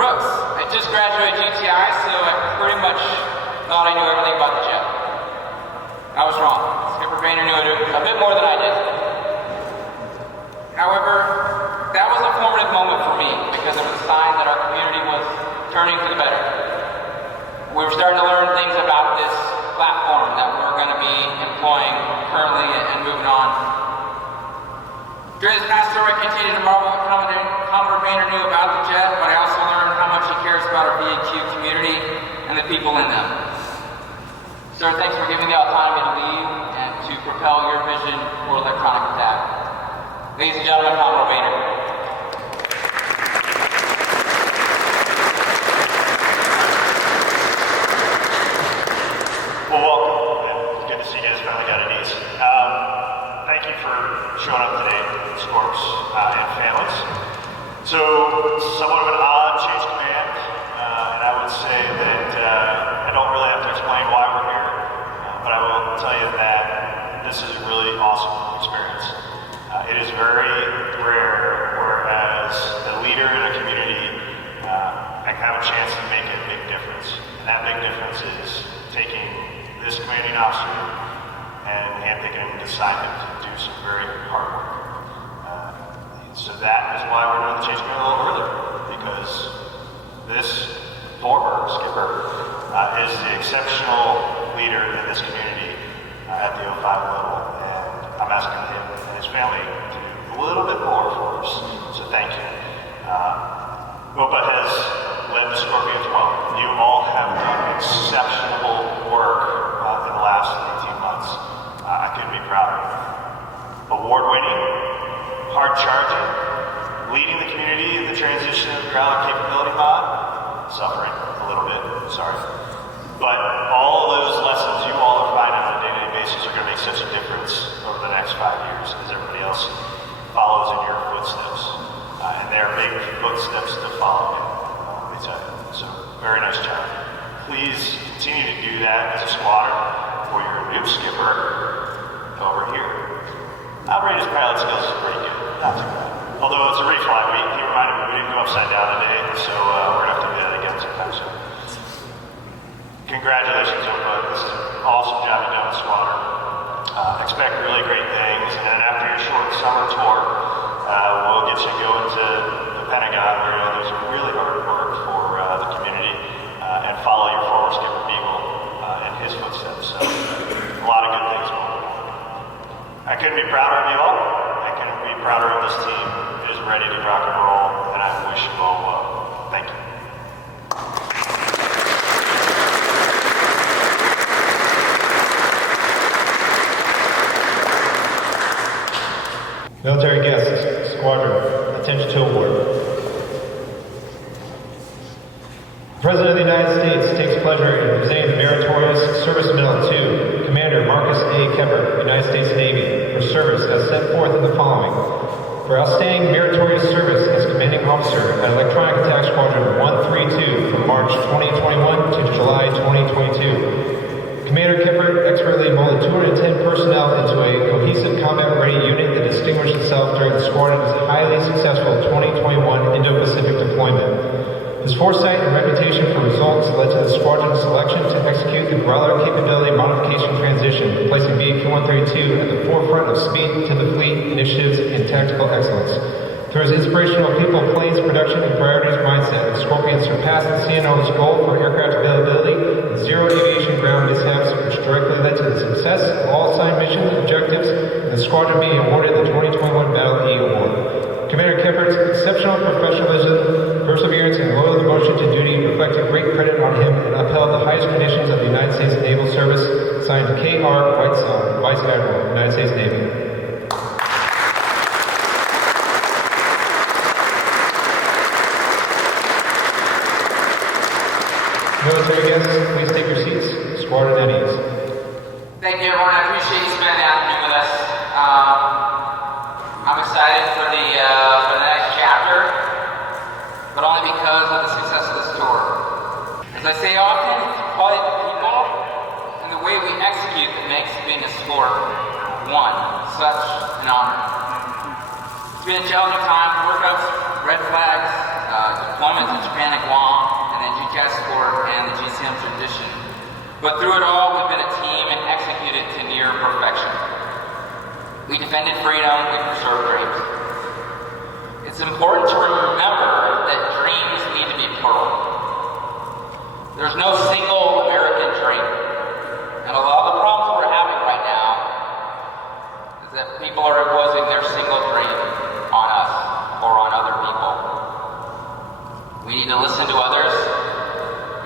Brooks. I just graduated GTI, so I pretty much thought I knew everything about the jet. I was wrong. Skipper Boehner knew a bit more than I did. However, that was a formative moment for me because it was a sign that our community was turning for the better. We were starting to learn things about this platform that we're going to be employing currently and moving on. During this past tour, I continued to marvel at what Commodore Boehner knew about the jet, but I also learned how much he cares about our VAQ community and the people in them. Sir, thanks for giving me the autonomy to lead and to propel your vision for electronic attack. Ladies and gentlemen, Commodore Boehner. Well, welcome. Good to see you guys finally got at ease. Thank you for showing up today, Scorps and families. So, somewhat of an odd change of command, and I would say that I don't really have to explain why we're here, but I will tell you that this is a really awesome experience. It is very rare, whereas a leader in a community I can have a chance to make a big difference, and that big difference is taking this commanding officer and handpicking him an assignment to do some very hard work. So that is why we're doing the change command a little earlier, because this former skipper is the exceptional leader in this community at the 05 level, and I'm asking him and his family to do a little bit more for us, so thank you. OPA has led the Scorpions well. You all have done exceptional work in the last 18 months. I couldn't be prouder. Award-winning, hard-charging, leading the community in the transition of the Growler capability mod, suffering a little bit, sorry. But all of those lessons you all are finding on a day-to-day basis are going to make such a difference over the next 5 years as everybody else follows in your footsteps. And they are big footsteps to follow in, let me tell you. So, very nice job. Please continue to do that as a squadron for your new skipper over here. Operator's pilot skills is pretty good, not too bad. Although it's a refly week, he reminded me we didn't go upside down today, so we're going to have to do that again sometime soon. Congratulations, OPA. This is an awesome job you've done with Squadron. Expect really great things, and then after your short summer tour, we'll get you going to the Pentagon where there's a really hard work for the community, and follow your former skipper Beagle in his footsteps. So, a lot of good things going on. I couldn't be prouder of you all. I couldn't be prouder of this team. It is ready to rock and roll, and I wish you all well. Thank you. Military guests, Squadron, attention to award. The President of the United States takes pleasure in presenting the Meritorious Service Medal to Commander Marcus A. Kepper, United States Navy, for service as set forth in the following. For outstanding meritorious service as Commanding Officer at Electronic Attack Squadron 132 from March 2021 to July 2022. Commander Kepper expertly molded 210 personnel into a cohesive combat-ready unit that distinguished itself during the squadron's highly successful 2021 Indo-Pacific deployment. His foresight and reputation for results led to the squadron's selection to execute the Growler capability modification transition, placing VAQ-132 at the forefront of speed to the fleet initiatives and tactical excellence. Through his inspirational people, planes, production, and priorities mindset, the Scorpion surpassed the CNO's goal for aircraft availability and zero aviation ground mishaps, which directly led to the success of all assigned mission objectives and the squadron being awarded the 2021 Battle E Award. Commander Kepper's exceptional professionalism, perseverance, and loyal devotion to duty reflected great credit on him and upheld the highest traditions of the United States Naval Service. Signed K.R. Whiteside, Vice Admiral, United States Navy. Military guests, please take your seats. Squadron at ease. Thank you, everyone. I appreciate you spending the afternoon with us. I'm excited for the next chapter, but only because of the success of this tour. As I say often, it's probably the people and the way we execute that makes being a sport one such an honor. It's been a challenging time for workups, red flags, deployment to Japan and Guam, and then GCAS sport and the GCM tradition. But through it all, we've been a team and executed to near perfection. We defended freedom, we preserved dreams. It's important to remember that dreams need to be plural. There's no single American dream. And a lot of the problems we're having right now is that people are imposing their single dream on us or on other people. We need to listen to others,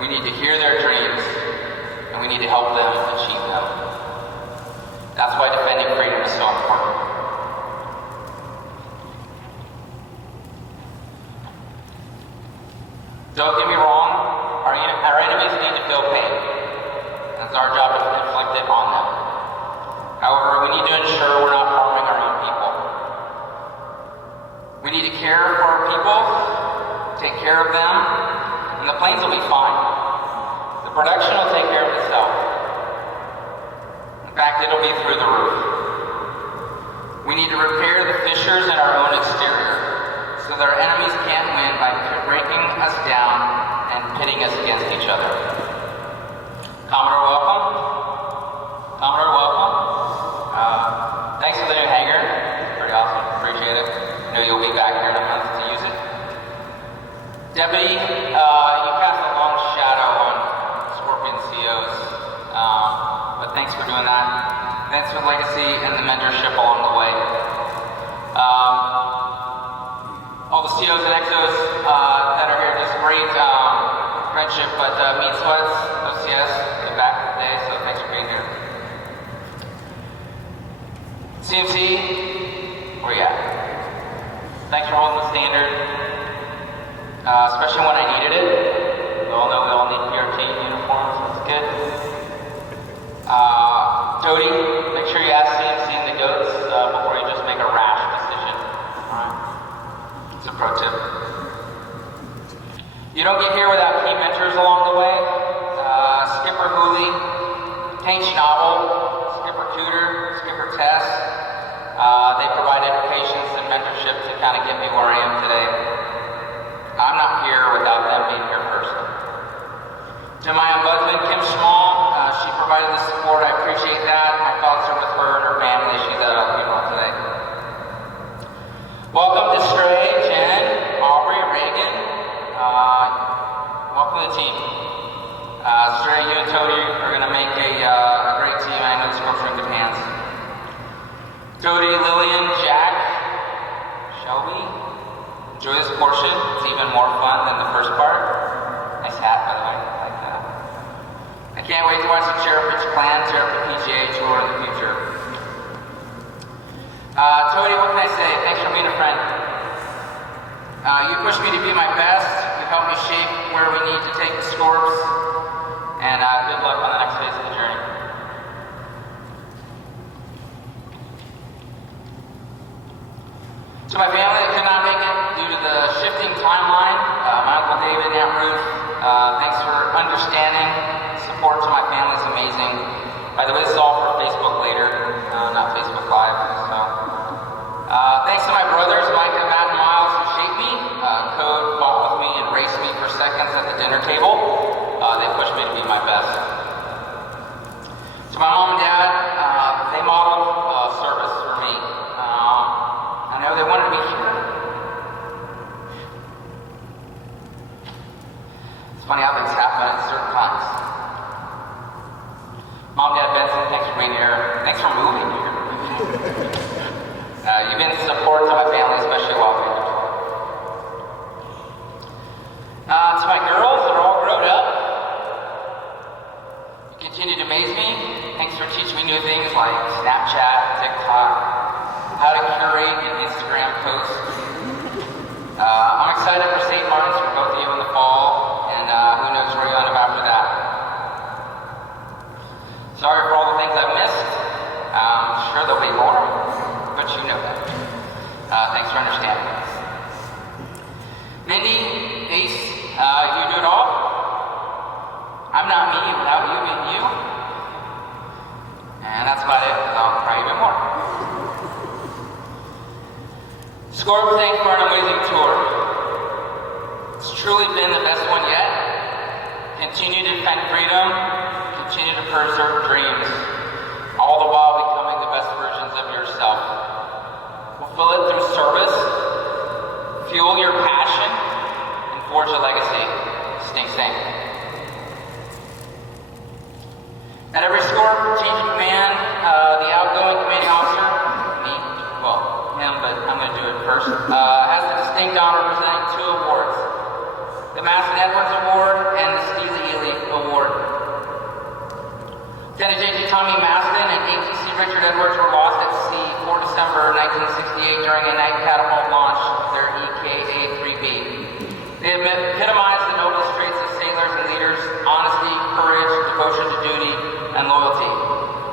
we need to hear their dreams, and we need to help them achieve them. That's why defending freedom is so important. Don't get me wrong, our enemies need to feel pain. It's our job to inflict it on them. However, we need to ensure we're not harming our own people. We need to care for our people, take care of them, and the planes will be fine. The production will take care of itself. In fact, it'll be through the roof. We need to repair the fissures in our own exterior so that our enemies can't win by breaking us down and pitting us against each other. Commodore, welcome. Commodore, welcome. Thanks for the new hangar. Pretty awesome. Appreciate it. I know you'll be back here in a month to use it. Deputy, you cast a long shadow on Scorpion COs, but thanks for doing that. Thanks for the legacy and the mentorship along the way. All the COs and XOs that are here, just great friendship, but Meat Sweats, OCS, get back today, so thanks for being here. CMC, where you at? Thanks for holding the standard, especially when I needed it. We all know we all need PRT uniforms, that's good. Jody, make sure you ask CMC and the goats before you just make a rash decision. Alright? It's a pro tip. You don't get here without key mentors along the way. Skipper Hooley, Tank Schnabel, Skipper Cooter, Skipper Tess. They provided patience and mentorship to kind of get me where I am today. I'm not here without them being here first. To my ombudsman, Kim Schmall, she provided the support. I appreciate that. My thoughts are with her and her family. She's at a funeral today. Welcome to Stray, Jen, Aubrey, Reagan. Welcome to the team. Stray, you and Tony are going to make a great team. I know the scorps are in good hands. Cody, Lillian, Jack, shall we enjoy this portion? It's even more fun than the first part. Nice hat, by the way. I like that. I can't wait to watch the Chair Pitch Plan, Chair PGA Tour in the future. Tony, what can I say? Thanks for being a friend. You pushed me to be my best. You helped me shape where we need to take the scorps. And good luck on the next phase of the journey. To my family that could not make it due to the shifting timeline, my Uncle David, Aunt Ruth, thanks for understanding. Support to my family is amazing. By the way, this is all for Facebook later, not Facebook Live. So, thanks to my brothers, Micah, Matt, and Miles, who shaped me. Code fought with me and raced me for seconds at the dinner table. They pushed me to be my best. To my mom and dad, they modeled service for me. I know they wanted me here. It's funny how things happen at certain times. Mom, Dad, Benson, thanks for being here. Thanks for moving here. You've been support to my family, especially while we were. To my girls that are all grown up, you continue to amaze me. Thanks for teaching me new things like Snapchat, TikTok, how to curate an Instagram post. I'm excited for St. Martin's for both of you in the fall, and who knows where you'll end up after that. Sorry for all the things I've missed. I'm sure there'll be more, but you know that. Thanks for understanding. Mindy, Ace, you do it all. I'm not me without you being you. And that's about it, because I'll probably truly been the best one yet. Continue to defend freedom, continue to preserve dreams, all the while becoming the best versions of yourself. Fulfill it through service, fuel your passion, and forge a legacy. Stay safe. At every SCORP change of command, the outgoing commanding officer, me, well, him, but I'm going to do it first, has the distinct honor of presenting 2 awards. The Maston Edwards Award and the Steely Ely Award. Lieutenant J.G. Tommy Maston and ATC Richard Edwards were lost at sea 4 December 1968 during a night catapult launch of their EKA-3B. They epitomized the noble traits of sailors and leaders: honesty, courage, devotion to duty, and loyalty.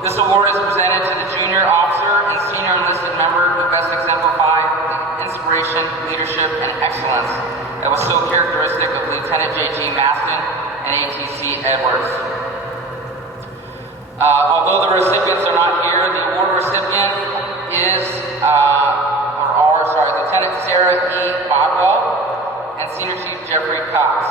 This award is presented to the junior officer and senior enlisted member who best exemplified the inspiration, leadership, and excellence that was so characteristic of Lieutenant J.G. Maston and ATC Edwards. Although the recipients are not here, the award recipient is, Lieutenant Sarah E. Bodwell and Senior Chief Jeffrey Cox.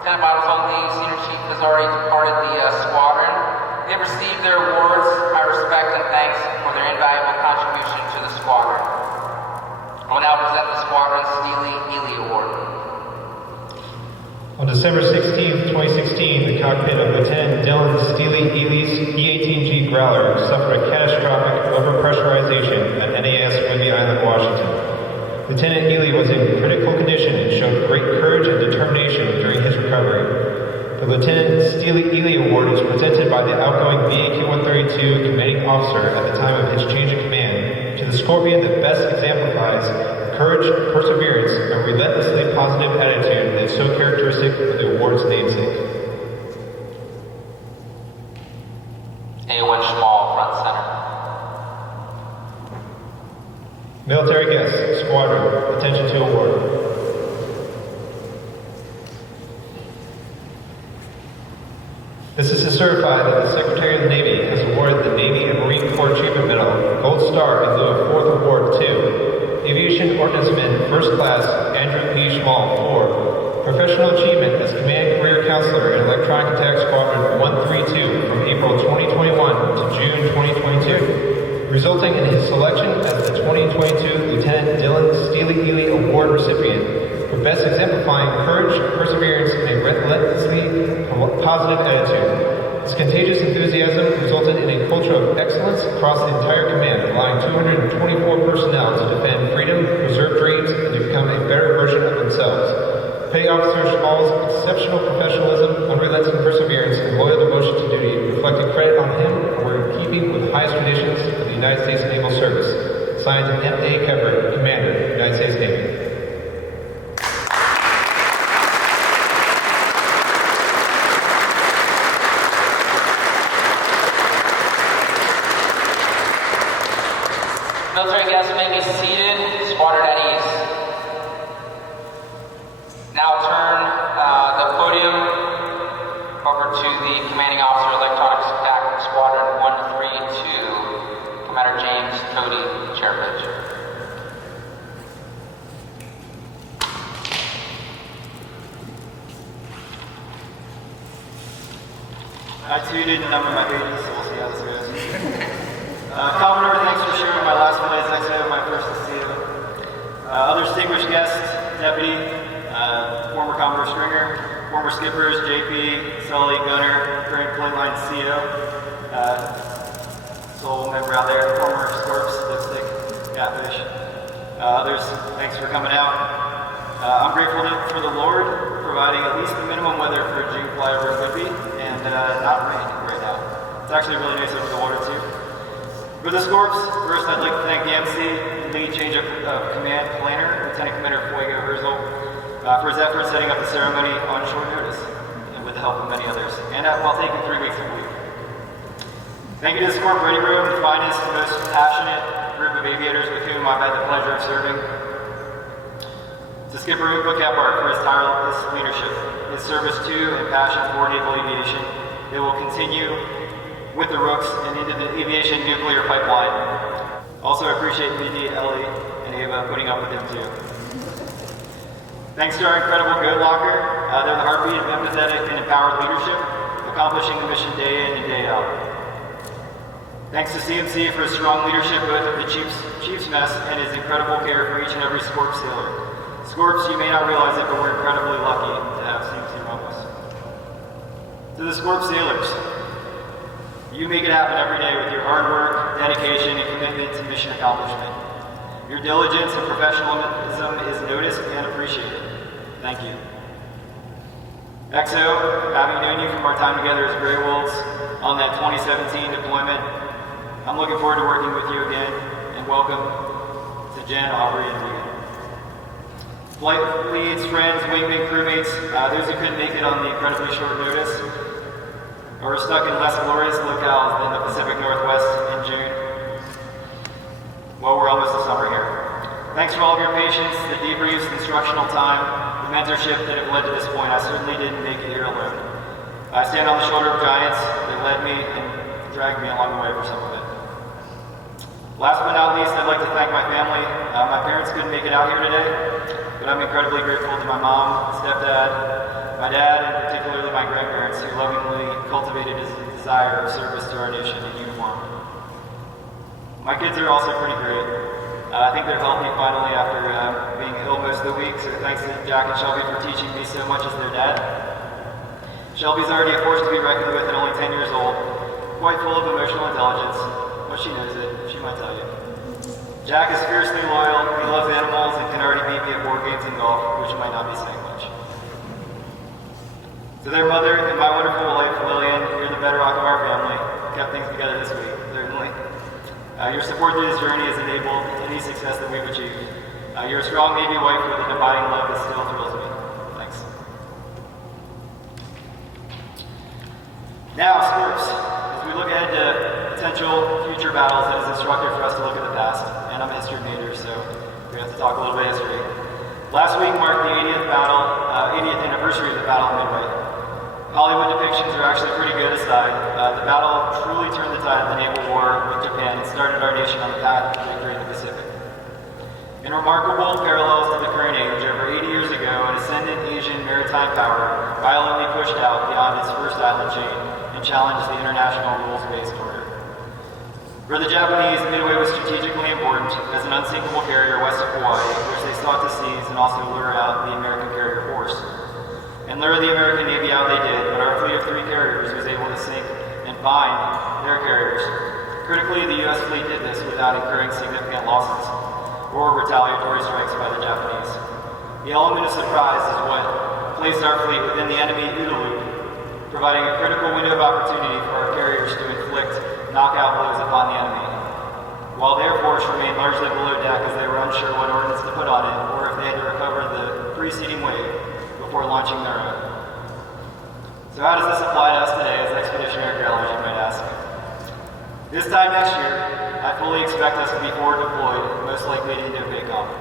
Lieutenant Bodwell's on leave. Senior Chief has already departed the squadron. They have received their awards. My respect and thanks for their invaluable contribution to the squadron. I will now present the squadron's Steely Ely Award. On December 16, 2016, the cockpit of Lieutenant Dylan Steely Ely's E-18G Growler suffered a catastrophic overpressurization at NAS Whidbey Island, Washington. Lieutenant Ely was in critical condition and showed great courage and determination during his recovery. The Lieutenant Steely Ely Award is presented by the outgoing VAQ-132 commanding officer at the time of his change of command to the Scorpion that best exemplifies courage, perseverance, and relentlessly positive attitude that is so characteristic of the award's namesake. A1 Schmall, front center. Military guests, Squadron, attention to award. This is to certify that the Secretary of the Navy has awarded the Navy and Marine Corps Achievement Medal, Gold Star, in lieu of 4th Award to Aviation Ordnanceman First Class Andrew P. Schmall for Professional Achievement as Command Career Counselor in Electronic Attack Squadron 132 from April 2021 to June 2022, resulting in his selection as the 2022 Lieutenant Dylan Steely Ely Award recipient for best exemplifying courage, perseverance, and a relentlessly positive attitude. His contagious enthusiasm resulted in a culture of excellence across the entire command, allowing 224 personnel to defend freedom, preserve dreams, and to become a better version of themselves. Petty Officer Schmall's exceptional professionalism, unrelenting perseverance, and loyal devotion to duty reflect a credit on him and were in keeping with the highest traditions of the United States Naval Service. Signed, M.A. Kepper, Commander, United States Navy. Military guests may be seated, squadron at ease. Now I'll turn the podium over to the Commanding Officer, Electronics Attack Squadron 132, Commander James Cody Cherbridge. I too didn't number my babies, so we'll see how this goes. Commodore, thanks for sharing my last minute as I my first to see you. Other distinguished guests, Deputy, former Commodore Stringer, former skippers, JP, Sully, Gunner, current Flint Line CO, sole member out there, former Scorps, Lipstick, Catfish. Others, thanks for coming out. I'm grateful for the Lord providing at least the minimum weather for a June flyover Whidbey and not rain right now. It's actually really nice over the water too. For the Scorps, first I'd like to thank the MC, lead change of command planner, Lieutenant Commander Fuego Herzl, for his efforts setting up the ceremony on short notice, and with the help of many others, and while taking 3 weeks of leave. Thank you to the Scorp Ready Room, the finest, most passionate group of aviators with whom I've had the pleasure of serving. To Skipper Upa Kephart for his tireless leadership, his service to and passion for naval aviation. It will continue with the Rooks and into the aviation nuclear pipeline. Also, I appreciate BD, Ellie, and Ava putting up with him too. Thanks to our incredible Good Locker, they're the heartbeat of empathetic and empowered leadership, accomplishing the mission day in and day out. Thanks to CMC for his strong leadership both of the Chiefs Mess and his incredible care for each and every Scorp sailor. Scorps, you may not realize it, but we're incredibly lucky to have CMC run us. To the Scorp sailors, you make it happen every day with your hard work, dedication, and commitment to mission accomplishment. Your diligence and professionalism is noticed and appreciated. Thank you. XO, having known you from our time together as Grey Wolves on that 2017 deployment, I'm looking forward to working with you again, and welcome to Jen, Aubrey, and Deegan. Flight leads, friends, wingman, crewmates, those who couldn't make it on the incredibly short notice, or are stuck in less glorious locales than the Pacific Northwest in June. Well, we're almost to summer here. Thanks for all of your patience, the debriefs, the instructional time, the mentorship that have led to this point. I certainly didn't make it here alone. I stand on the shoulder of giants that led me and dragged me along the way for some of it. Last but not least, I'd like to thank my family. My parents couldn't make it out here today, but I'm incredibly grateful to my mom, stepdad, my dad, and particularly my grandparents who lovingly cultivated a desire of service to our nation in uniform. My kids are also pretty great. I think they're healthy finally after being ill most of the week, so thanks to Jack and Shelby for teaching me so much as their dad. Shelby's already a force to be reckoned with at only 10 years old, quite full of emotional intelligence. Well, she knows it, she might tell you. Jack is fiercely loyal, he loves animals, and can already beat me at board games and golf, which might not be saying much. To their mother and my wonderful wife, Lillian, you're the bedrock of our family. Kept things together this week, certainly. Your support through this journey has enabled any success that we've achieved. You're a strong Navy wife with an abiding love that still thrills me. Thanks. Now, Scorps, as we look ahead to potential future battles, it is instructive for us to look at the past. And I'm a history major, so we have to talk a little bit of history. Last week marked the 80th anniversary of the Battle of Midway. Hollywood depictions are actually pretty good aside. The battle truly turned the tide of the naval war with Japan and started our nation on the path to victory in the Pacific. In remarkable parallels to the current age, over 80 years ago, an ascendant Asian maritime power violently pushed out beyond its first island chain and challenged the international rules-based order. For the Japanese, Midway was strategically important as an unsinkable carrier west of Hawaii, which they sought to seize and also lure out the American carrier force. And lure the American Navy out they did, but our fleet of 3 carriers was able to sink and find their carriers. Critically, the U.S. fleet did this without incurring significant losses or retaliatory strikes by the Japanese. The element of surprise is what placed our fleet within the enemy OODA loop, providing a critical window of opportunity for our carriers to inflict knockout blows upon the enemy, while their force remained largely below deck as they were unsure what ordnance to put on it or if they had to recover the preceding wave before launching their own. So how does this apply to us today as expeditionary growlers, you might ask? This time next year, I fully expect us to be forward deployed, most likely to Indo-PACOM.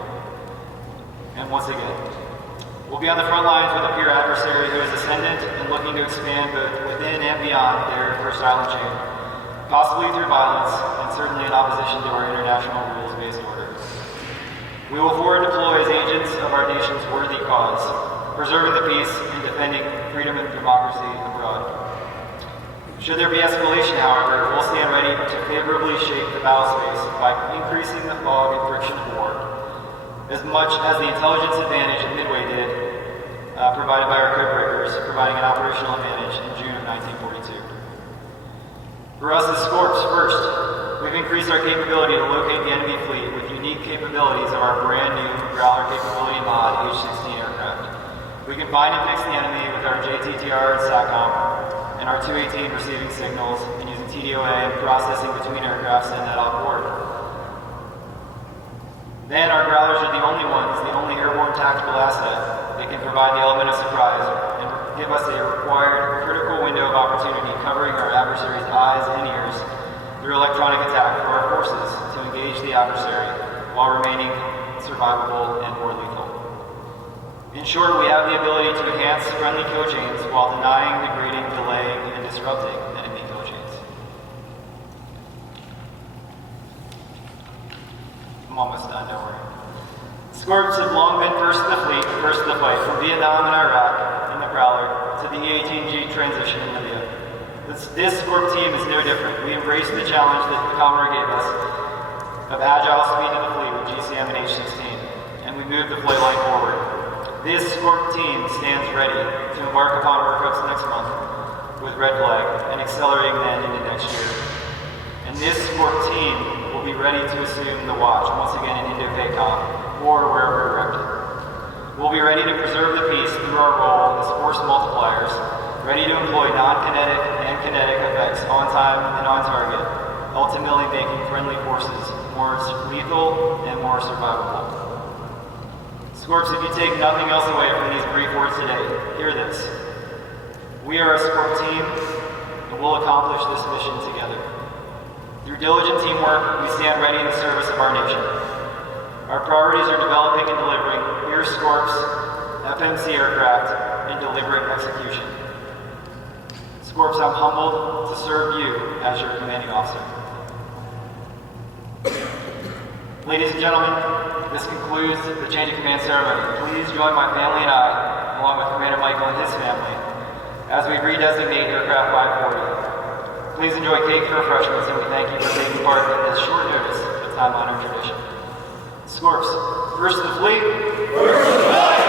And once again, we'll be on the front lines with a peer adversary who is ascendant and looking to expand both within and beyond their first island chain, possibly through violence and certainly in opposition to our international rules-based order. We will forward deploy as agents of our nation's worthy cause, preserving the peace and defending freedom and democracy abroad. Should there be escalation, however, we'll stand ready to favorably shape the battle space by increasing the fog and friction of war, as much as the intelligence advantage that Midway did, provided by our codebreakers, providing an operational advantage in June of 1942. For us as Scorps, first, we've increased our capability to locate the enemy fleet with unique capabilities of our brand new Growler capability mod H-16 aircraft. We can find and fix the enemy with our JTTR and SATCOM, and our 218 receiving signals and using TDOA and processing between aircraft send that off board. Then our Growlers are the only ones, the only airborne tactical asset that can provide the element of surprise and give us a required critical window of opportunity covering our adversary's eyes and ears through electronic attack for our forces to engage the adversary while remaining survivable and more lethal. In short, we have the ability to enhance friendly kill chains while denying, degrading, delaying, and disrupting enemy kill chains. I'm almost done, don't worry. Scorps have long been first of the fleet, first of the fight, from Vietnam and Iraq in the Prowler to the E-18G transition in Libya. This Scorp team is no different. We embraced the challenge that the Commodore gave us of agile speed of the fleet with GCM and H-16, and we moved the flight line forward. This Scorp team stands ready to embark upon workups next month with Red Flag and accelerating then into next year. And this Scorp team will be ready to assume the watch once again in Indo-PACOM or wherever directed. We'll be ready to preserve the peace through our role as force multipliers, ready to employ non-kinetic and kinetic effects on time and on target, ultimately making friendly forces more lethal and more survivable. Scorps, if you take nothing else away from these brief words today, hear this. We are a Scorp team, and we'll accomplish this mission together. Through diligent teamwork, we stand ready in the service of our nation. Our priorities are developing and delivering Air Scorps, FMC aircraft, and deliberate execution. Scorps, I'm humbled to serve you as your commanding officer. Ladies and gentlemen, this concludes the change of command ceremony. Please join my family and I, along with Commander Michael and his family, as we redesignate Aircraft 540. Please enjoy cake and refreshments, and we thank you for taking part in this short notice of time-honored tradition. Scorps, first of the fleet. First of the fleet.